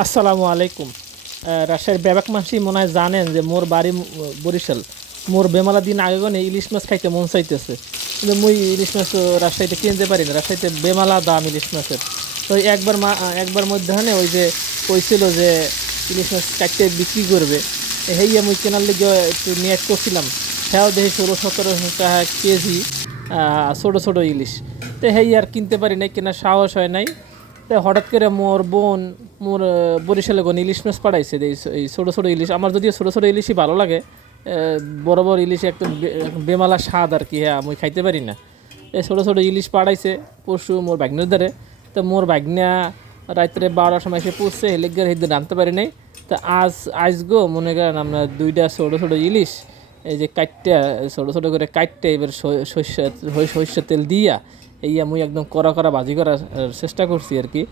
আসসালামু আলাইকুম। রাজশাহীর ব্যাপক মাসি মনে হয় জানেন যে মোর বাড়ি বরিশাল। মোর বেমালা দিন আগে গনে ইলিশ মাছ খাইতে মন চাইতেছে, কিন্তু মুই ইলিশ মাছ তো রাজশাহীতে কিনতে পারি না। রাজশাহীতে বেমালা দাম ইলিশ মাছের। তো একবার মধ্যাহ্নে ওই যে কইছিল যে ইলিশ মাছ কাটতে বিক্রি করবে, হেইয়া মুই কেনার লিগে একটু নিয়ে করছিলাম। হ্যাঁ, দেখি 16-17 টাকা কেজি ছোটো ছোটো ইলিশ। তো হেই আর কিনতে পারি নাই, কেনার সাহস হয় নাই। তো হঠাৎ করে মোর বোন মোর বরিশালে কোন ইলিশ মাছ পাঠাইছে। এই ছোটো ছোটো ইলিশ আমার যদিও ছোটো ছোটো ইলিশই ভালো লাগে। বড় বড় ইলিশ একদম বেমালা স্বাদ আর কি, হ্যাঁ আমি খাইতে পারি না। এই ছোটো ছোটো ইলিশ পাঠাইছে পরশু মোর বাগনের দ্বারে। তো মোর বাগনা রাত্রে 12টার সময় এসে পড়ছে, হেলিগার হেদিন রাঁধতে পারি নাই। তো আজ গো মনে করেন আমরা দুইটা ছোটো ছোটো ইলিশ এই যে কাটটা ছোটো ছোটো করে কাটতে এবার সর্ষের তেল দিয়া মুই একদম কড়া কড়া ভাজি করার চেষ্টা করছি আর কি।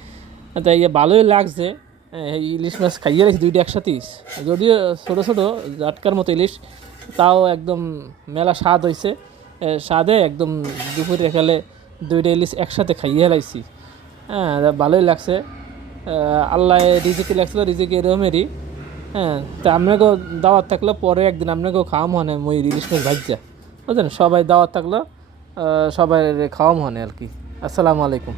তাই ভালোই লাগছে। এই ইলিশ মাছ খাইয়ে রেখেছি দুইটা একসাথেই, যদিও ছোটো ছোটো জাটকার মতো ইলিশ, তাও একদম মেলা স্বাদ হয়েছে। স্বাদে একদম দুপুরে খেলে দুইটা ইলিশ একসাথে খাইয়ে হেলাইছি। হ্যাঁ, ভালোই লাগছে। আল্লাহ রিজিকে লাগছিল, রিজিকে এরমেরই। হ্যাঁ, তা আপনাকেও দাওয়াত থাকলো, পরে একদিন আপনাকেও খাওয়াম মনে মই ইলিশ মাছ ভাজ্যা, বুঝলেন? সবাই দাওয়াত থাকলো, সবাই খাওয়াম মনে আর কি। আসসালামু আলাইকুম।